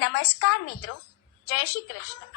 નમસ્કાર મિત્રો, જય શ્રી કૃષ્ણ.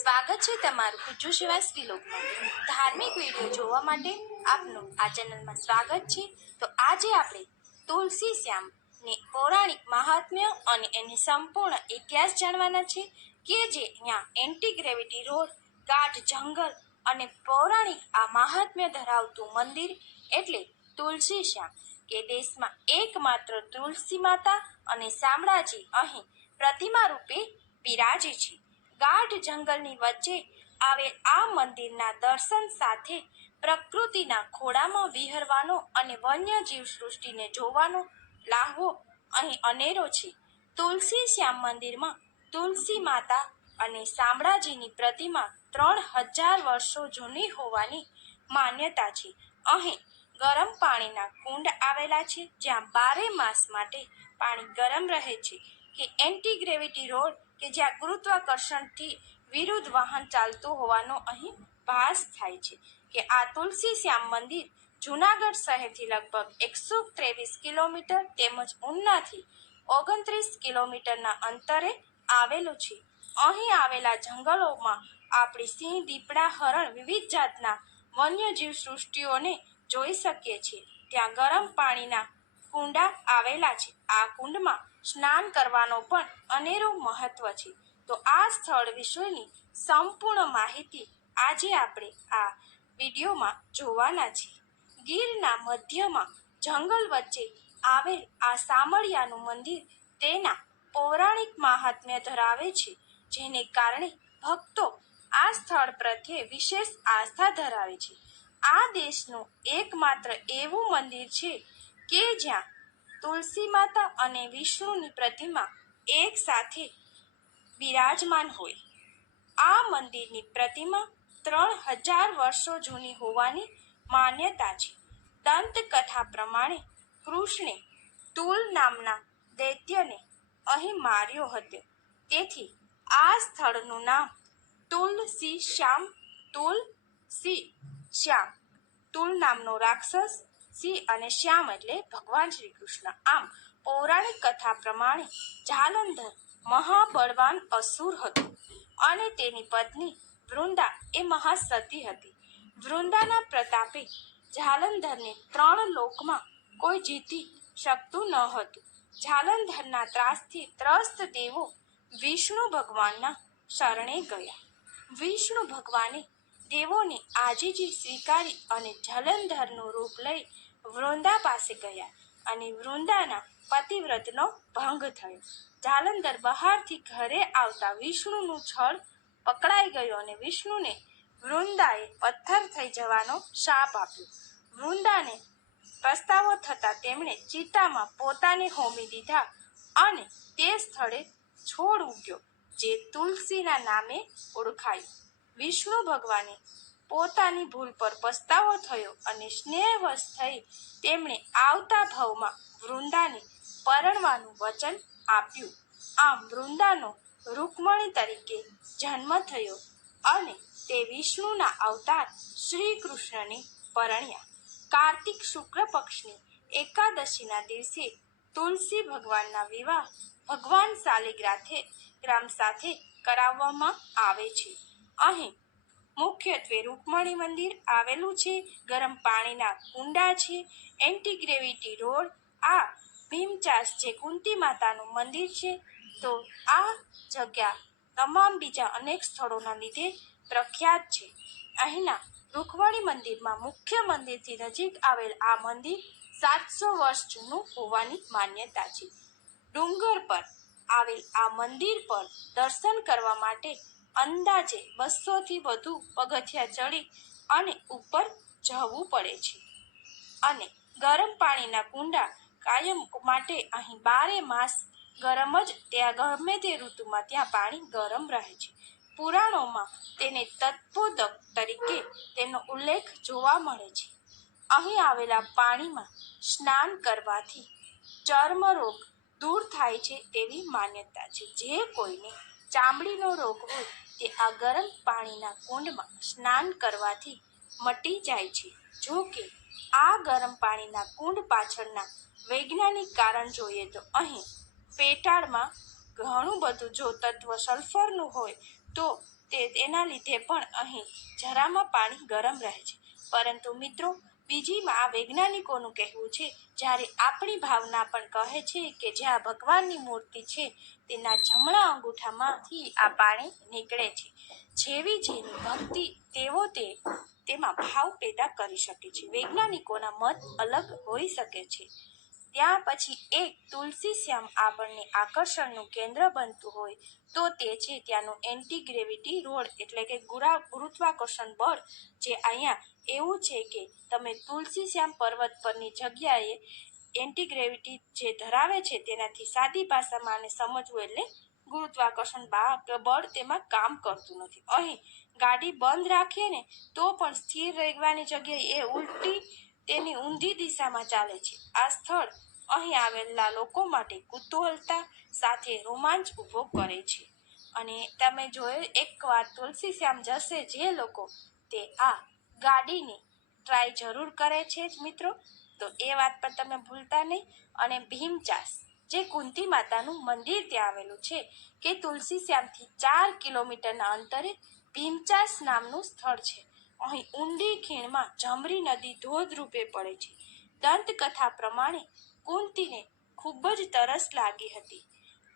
સ્વાગત છે તમારું ગુજ્જુ સેવા શ્રીલોકમાં ધાર્મિક વીડિયો જોવા માટે આપનું આ ચેનલમાં સ્વાગત છે. તો આજે આપણે તુલસી શ્યામની પૌરાણિક મહાત્મ્ય અને એની સંપૂર્ણ ઇતિહાસ જાણવાના છે કે જે અહીંયા એન્ટી ગ્રેવિટી રોડ ગાઢ જંગલ અને પૌરાણિક આ મહાત્મ્ય ધરાવતું મંદિર એટલે તુલસી શ્યામ. કે દેશમાં એકમાત્ર તુલસી માતા અને શામળાજી અહીં પ્રતિમા રૂપે બિરાજે છે. ગાઢ જંગલની વચ્ચે આવેલ આ મંદિરના દર્શન સાથે પ્રકૃતિના ખોળામાં વિહરવાનો અને વન્યજીવ સૃષ્ટિને જોવાનો લાહવો અહીં અનેરો છે. તુલસી શ્યામ મંદિરમાં તુલસી માતા અને શામળાજીની પ્રતિમા ત્રણ હજાર વર્ષો જૂની હોવાની માન્યતા છે. અહીં ગરમ પાણીના કુંડ આવેલા છે, જ્યાં બારે માસ માટે પાણી ગરમ રહે છે. કે એન્ટી ગ્રેવિટી રોડ કે જ્યાં ગુરુત્વાકર્ષણથી વિરુદ્ધ વાહન ચાલતું હોવાનો અહીં ભાસ થાય છે કે આ તુલસી શ્યામ મંદિર જુનાગઢ શહેરથી લગભગ એકસો ત્રેવીસ કિલોમીટર તેમજ ઉનાથી ઓગણત્રીસ કિલોમીટરના અંતરે આવેલું છે. અહીં આવેલા જંગલોમાં આપણી સિંહ દીપડા હરણ વિવિધ જાતના વન્યજીવ સૃષ્ટિઓને જોઈ શકીએ છીએ. ત્યાં ગરમ પાણીના કુંડા આવેલા છે. આ કુંડમાં સ્નાન કરવાનો પણ અનેરું મહત્વ છે. તો આ સ્થળ વિશેની સંપૂર્ણ માહિતી આજે આપણે આ વિડીયોમાં જોવાના છીએ. ગીરના મધ્યમાં જંગલ વચ્ચે આવેલ આ સામળિયાનું મંદિર તેના પૌરાણિક મહાત્મ્ય ધરાવે છે, જેને કારણે ભક્તો આ સ્થળ પ્રત્યે વિશેષ આસ્થા ધરાવે છે. આ દેશનું એકમાત્ર એવું મંદિર છે કે જ્યાં તુલસી માતા અને વિષ્ણુની પ્રતિમા એક સાથે બિરાજમાન હોય. આ મંદિરની પ્રતિમા ત્રણ હજાર વર્ષો જૂની હોવાની માન્યતા છે. દંતકથા પ્રમાણે કૃષ્ણે તુલ નામના દૈત્યને અહીં માર્યો હતો. તેથી આ સ્થળનું નામ તુલસી શ્યામ તુલસી શ્યામ. તુલ નામનો રાક્ષસ સિંહ અને શ્યામ એટલે ભગવાન શ્રી કૃષ્ણ. આમ, પૌરાણિક કથા પ્રમાણે જાલંધર મહાબળવાન અસુર હતો અને તેની પત્ની વૃંદા એ મહાસતી હતી. વૃંદાના પ્રતાપે જાલંધરને ત્રણ લોકમાં કોઈ જીતી શકતું ન હતું. જાલંધરના ત્રાસથી ત્રસ્ત દેવો વિષ્ણુ ભગવાનના શરણે ગયા. વિષ્ણુ ભગવાને દેવોની આજીજી સ્વીકારી અને જલંધરનું રૂપ લઈ વૃંદા પાસે ગયા અને વૃંદાના પતિવ્રતનો ભંગ થયો. જાલંધર બહારથી ઘરે આવતા વિષ્ણુનું છળ પકડાઈ ગયો અને વિષ્ણુને વૃંદાએ પથ્થર થઈ જવાનો શાપ આપ્યો. વૃંદાને પ્રસ્તાવો થતાં તેમણે ચિતામાં પોતાને હોમી દીધા અને તે સ્થળે છોડ ઉગ્યો, જે તુલસીના નામે ઓળખાયું. વિષ્ણુ ભગવાને પોતાની ભૂલ પર પસ્તાવો થયો અને સ્નેહવશ થઈ તેમણે આવતા ભાવમાં વૃંદાને પરણવાનું વચન આપ્યું. આમ વૃંદાનો રૂકમણી તરીકે જન્મ થયો અને તે વિષ્ણુના અવતાર શ્રી કૃષ્ણને પરણ્યા. કાર્તિક શુક્લ પક્ષની એકાદશીના દિવસે તુલસી ભગવાનના વિવાહ ભગવાન શાલિગ્રાથે ગ્રામ સાથે કરાવવામાં આવે છે. અહીં મુખ્યત્વે રૂકમણી મંદિર આવેલું છે. ગરમ પાણીના કુંડા છે. એન્ટી ગ્રેવિટી રોડ આ ભીમચાસ જે કુંતી માતાનું મંદિર છે. તો આ જગ્યા તમામ બીજા અનેક સ્થળોના લીધે પ્રખ્યાત છે. અહીંના રૂકમણી મંદિરમાં મુખ્ય મંદિરથી નજીક આવેલ આ મંદિર સાતસો વર્ષ જૂનું હોવાની માન્યતા છે. ડુંગર પર આવેલ આ મંદિર પર દર્શન કરવા માટે અંદાજે બસોથી વધુ પગથિયા ચડી અને ઉપર જવું પડે છે. અને ગરમ પાણીના કુંડા કાયમ માટે અહીં બારે માસ ગરમ જ, ત્યાં ગમે તે ઋતુમાં ત્યાં પાણી ગરમ રહે છે. પુરાણોમાં તેને તત્વોદક તરીકે તેનો ઉલ્લેખ જોવા મળે છે. અહીં આવેલા પાણીમાં સ્નાન કરવાથી ચર્મરોગ દૂર થાય છે તેવી માન્યતા છે. જે કોઈને ચામડીનો રોગ હોય તે આ ગરમ પાણીના કુંડમાં સ્નાન કરવાથી મટી જાય છે. જો કે આ ગરમ પાણીના કુંડ પાછળના વૈજ્ઞાનિક કારણ જોઈએ તો અહીં પેટાળમાં ઘણું બધું જો તત્વ સલ્ફરનું હોય તો તે તેના લીધે પણ અહીં જરામાં પાણી ગરમ રહે છે. પરંતુ મિત્રો, બીજીમાં આ વૈજ્ઞાનિકોનું કહેવું છે જ્યારે આપણી ભાવના પણ કહે છે કે જ્યાં ભગવાનની મૂર્તિ છે, તેના જમણા અંગૂઠામાંથી આ પાણી નીકળે છે. જેવી જેની ભક્તિ, તેવો તે તેમાં ભાવ પેદા કરી શકે છે. વૈજ્ઞાનિકોના મત અલગ હોઈ શકે છે. ત્યાં પછી એક તુલસી શ્યામ આપણને આકર્ષણનું કેન્દ્ર બનતું હોય તો તે છે ત્યાંનું એન્ટી ગ્રેવિટી રોડ એટલે કે ગુરા, ગુરુત્વાકર્ષણ બળ જે અહીંયા એવું છે કે તમે તુલસી શ્યામ પર્વત પરની જગ્યાએ એન્ટી ગ્રેવિટી જે ધરાવે છે તેનાથી સાદી ભાષામાં આને સમજવું એટલે ગુરુત્વાકર્ષણ બળ તેમાં કામ કરતું નથી. અહીં ગાડી બંધ રાખીએ ને તો પણ સ્થિર રહેવાની જગ્યાએ એ ઉલટી તેની ઊંધી દિશામાં ચાલે છે. આ સ્થળ અહીં આવેલા લોકો માટે કુતૂહલતા સાથે રોમાંચ ઊભો કરે છે. અને તમે જોયું, એક વાર તુલસી શ્યામ જશે જે લોકો તે આ ગાડીની ટ્રાય જરૂર કરે છે જ મિત્રો. તો એ વાત પર તમે ભૂલતા નહીં. અને ભીમચાસ, જે કુંતી માતાનું મંદિર ત્યાં આવેલું છે, કે તુલસી શ્યામથી ચાર કિલોમીટરના અંતરે ભીમચાસ નામનું સ્થળ છે. અહીં ઊંડી ખીણમાં જમરી નદી ધોધ રૂપે પડે છે. દંતકથા પ્રમાણે કુંતીને ખૂબ જ તરસ લાગી હતી.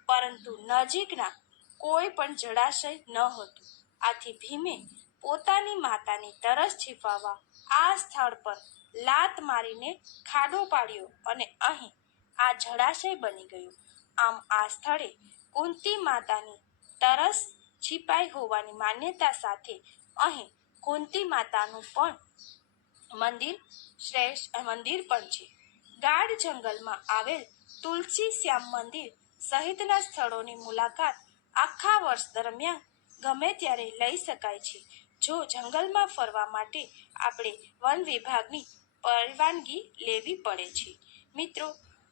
પરંતુ નજીકના કોઈ પણ જળાશય ન હતું. આથી ભીમે પોતાની માતાની તરસ છીપાવવા આ સ્થળ પર લાત મારીને ખાડો પાડ્યો અને અહીં આ જળાશય બની ગયું. આમ આ સ્થળે કુંતી માતાની તરસ છીપાઈ હોવાની માન્યતા સાથે અહીં કુંતી માતાનું પણ મંદિર શ્રેષ્ઠ મંદિર પણ છે. ગાઢ જંગલમાં આવેલ તુલસી શ્યામ મંદિર સહિતના સ્થળોની મુલાકાત આખા વર્ષ દરમિયાન ગમે ત્યારે લઈ શકાય છે. જો જંગલમાં ફરવા માટે આપણે વન વિભાગની પરવાનગી લેવી પડે છે. મિત્રો,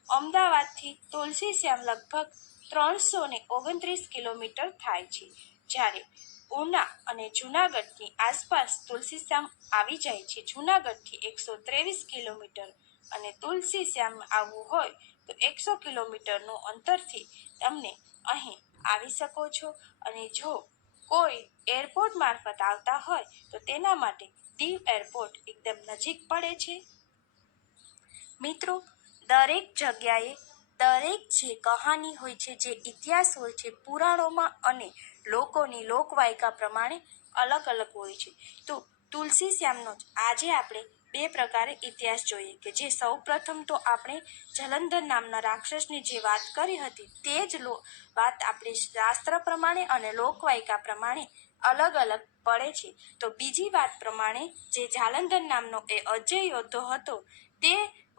અમદાવાદથી તુલસી શ્યામ લગભગ ત્રણસો ને ઓગણત્રીસ કિલોમીટર થાય છે. જ્યારે ઉના અને જૂનાગઢની આસપાસ તુલસી શ્યામ આવી જાય છે. જૂનાગઢથી એકસો ત્રેવીસ કિલોમીટર અને તુલસી શ્યામ આવવું હોય તો એકસો કિલોમીટરનું અંતરથી તમને અહીં આવી શકો છો. અને જો કોઈ એરપોર્ટ મારફત આવતા હોય તો તેના માટે દીવ એરપોર્ટ એકદમ નજીક પડે છે. મિત્રો, દરેક જગ્યાએ દરેક જે કહાની હોય છે, જે ઇતિહાસ હોય છે, પુરાણોમાં અને લોકોની લોકવાયકા પ્રમાણે અલગ અલગ હોય છે. તો તુલસી શ્યામનો આજે આપણે બે પ્રકારે ઇતિહાસ જોઈએ કે જે સૌ પ્રથમ તો આપણે જલંધર નામના રાક્ષસની જે વાત કરી હતી તે જ લો વાત આપણે શાસ્ત્ર પ્રમાણે અને લોકવાયકા પ્રમાણે અલગ અલગ પડે છે. તો બીજી વાત પ્રમાણે જે જાલંધર નામનો એ અજય યોદ્ધો હતો તે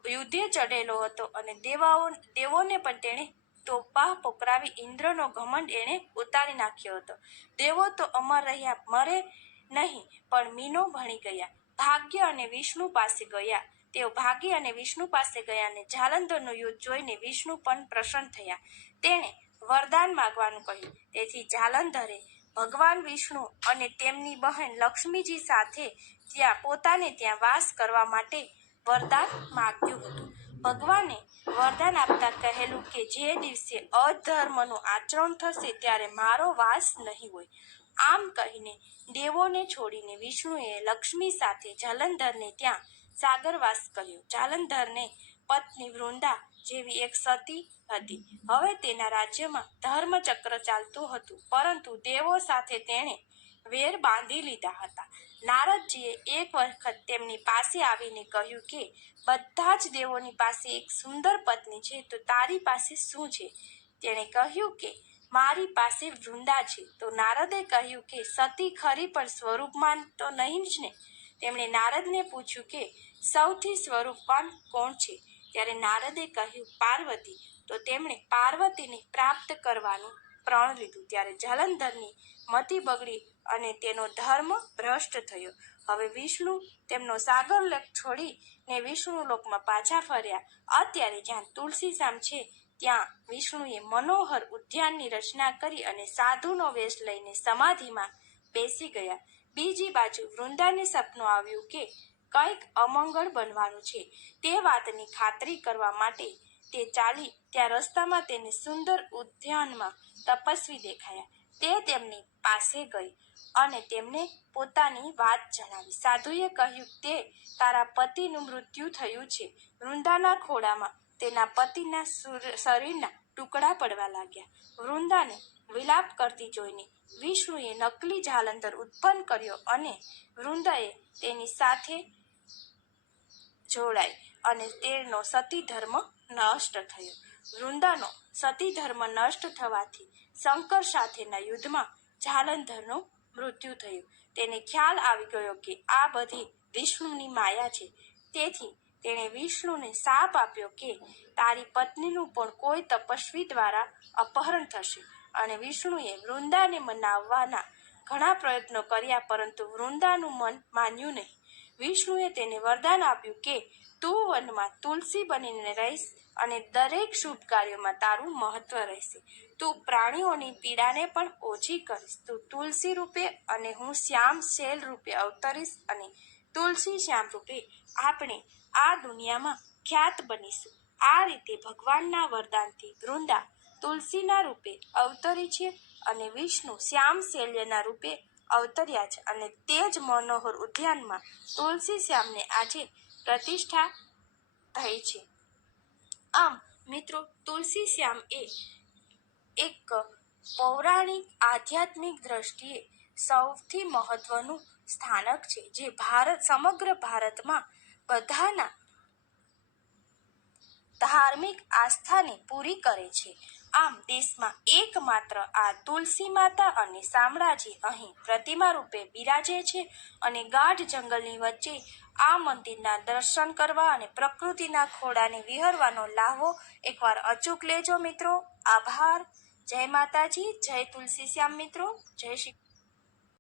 યુદ્ધે ચડેલો હતો અને દેવાઓ, દેવોને પણ તેણે તોપા પોકરાવી ઇન્દ્રનો ઘમંડ એણે ઉતારી નાખ્યો હતો. દેવો તો અમર રહ્યા, મરે નહીં, પણ મીનો ભણી ગયા. ભાગ્ય અને વિષ્ણુ પાસે ગયા. તેઓ ભાગ્ય અને વિષ્ણુ પાસે ગયા અને જાલંધરનું યુદ્ધ જોઈને વિષ્ણુ પણ પ્રસન્ન થયા. તેણે વરદાન માગવાનું કહ્યું. તેથી જાલંધરે ભગવાન વિષ્ણુ અને તેમની બહેન લક્ષ્મીજી સાથે ત્યાં પોતાને ત્યાં વાસ કરવા માટે વરદાન માગ્યું હતું. ભગવાને વરદાન આપતા કહેલું કે જે દિવસે અધર્મનું આચરણ થશે ત્યારે મારો વાસ નહીં હોય. આમ કહીને દેવોને છોડીને વિષ્ણુએ લક્ષ્મી સાથે જાલંધરને ત્યાં સાગરવાસ કર્યો. જાલંધરને પત્ની વૃંદા જેવી એક સતી હતી. હવે તેના રાજ્યમાં ધર્મચક્ર ચાલતું હતું, પરંતુ દેવો સાથે તેણે વેર બાંધી લીધા હતા. નારદજીએ એક વખત તેમની પાસે આવીને કહ્યું કે, બધા જ દેવોની પાસે એક સુંદર પત્ની છે, તો તારી પાસે શું છે? તેણે કહ્યું કે, મારી પાસે વૃંદા છે. તો નારદે કહ્યું કે, સતી ખરી પણ સ્વરૂપમાન તો નહીં જ ને? તેમણે નારદને પૂછ્યું કે, સૌથી સ્વરૂપવાન કોણ છે? ત્યારે નારદે કહ્યું, પાર્વતી. તો તેમણે પાર્વતીને પ્રાપ્ત કરવાનું પ્રણ લીધું. ત્યારે જલંધરની મતિ બગડી અને તેનો ધર્મ ભ્રષ્ટ થયો. હવે વિષ્ણુ તેમનો સાગર લેખ છોડીને વિષ્ણુ લોકમાં પાછા ફર્યા. અત્યારે જ્યાં તુલસીશામ છે, ત્યાં વિષ્ણુએ મનોહર ઉદ્યાનની રચના કરી અને સાધુનો વેશ લઈને સમાધિમાં બેસી ગયા. બીજી બાજુ વૃંદાને સપનું આવ્યું કે કંઈક અમંગળ બનવાનું છે. તે વાતની ખાતરી કરવા માટે તે ચાલી ત્યાં રસ્તામાં તેને સુંદર ઉદ્યાનમાં તપસ્વી દેખાયા. તે તેમની પાસે ગઈ. અને તેમને પોતાની વાત જણાવી. સાધુએ કહ્યું, તે તારા પતિનું મૃત્યુ થયું છે. વૃંદાના ખોળામાં તેના પતિના શરીરના ટુકડા પડવા લાગ્યા. વૃંદાને વિલાપ કરતી જોઈને વિષ્ણુએ નકલી જાલંધર ઉત્પન્ન કર્યો અને વૃંદાએ તેની સાથે જોડાઈ અને તેનો સતી ધર્મ નષ્ટ થયો. વૃંદાનો સતી ધર્મ નષ્ટ થવાથી શંકર સાથેના યુદ્ધમાં જાલંધરનું મૃત્યુ થયું. તેને ખ્યાલ આવી ગયો કે આ બધી વિષ્ણુની માયા છે. તેથી તેણે વિષ્ણુને શાપ આપ્યો કે તારી પત્નીનું પણ કોઈ તપસ્વી દ્વારા અપહરણ થશે. અને વિષ્ણુએ વૃંદાને મનાવવાના ઘણા પ્રયત્નો કર્યા, પરંતુ વૃંદાનું મન માન્યું નહીં. વિષ્ણુએ તેને વરદાન આપ્યું કે તું વનમાં તુલસી બનીને રહીશ અને દરેક શુભ કાર્યોમાં તારું મહત્વ રહેશે. તું પ્રાણીઓની પીડાને પણ ઓછી કરીશ. તું તુલસી રૂપે અને હું શ્યામ શેલ રૂપે અવતરીશ અને તુલસી શ્યામ રૂપે આપણે આ દુનિયામાં ખ્યાત બનીશું. આ રીતે ભગવાનના વરદાનથી વૃંદા તુલસીના રૂપે અવતરી છે અને વિષ્ણુ શ્યામ શૈલ્યના રૂપે અવતર્યા છે અને તે જ મનોહર ઉદ્યાનમાં તુલસી શ્યામને આજે પ્રતિષ્ઠા થઈ છે. આમ, મિત્રો, તુલસી શ્યામ એ એક પૌરાણિક આધ્યાત્મિક દ્રષ્ટિએ સૌથી મહત્વનું સ્થાનક છે, જે ભારત, સમગ્ર ભારતમાં બધાના ધાર્મિક આસ્થાને પૂરી કરે છે. આમ દેશમાં એકમાત્ર આ તુલસી માતા અને શામળાજી અહીં પ્રતિમા રૂપે બિરાજે છે અને ગાઢ જંગલની વચ્ચે આ મંદિરના દર્શન કરવા અને પ્રકૃતિના ખોળાને વિહરવાનો લાહવો એકવાર અચૂક લેજો મિત્રો. આભાર. જય માતાજી. જય તુલસી શ્યામ મિત્રો. જય શ્રી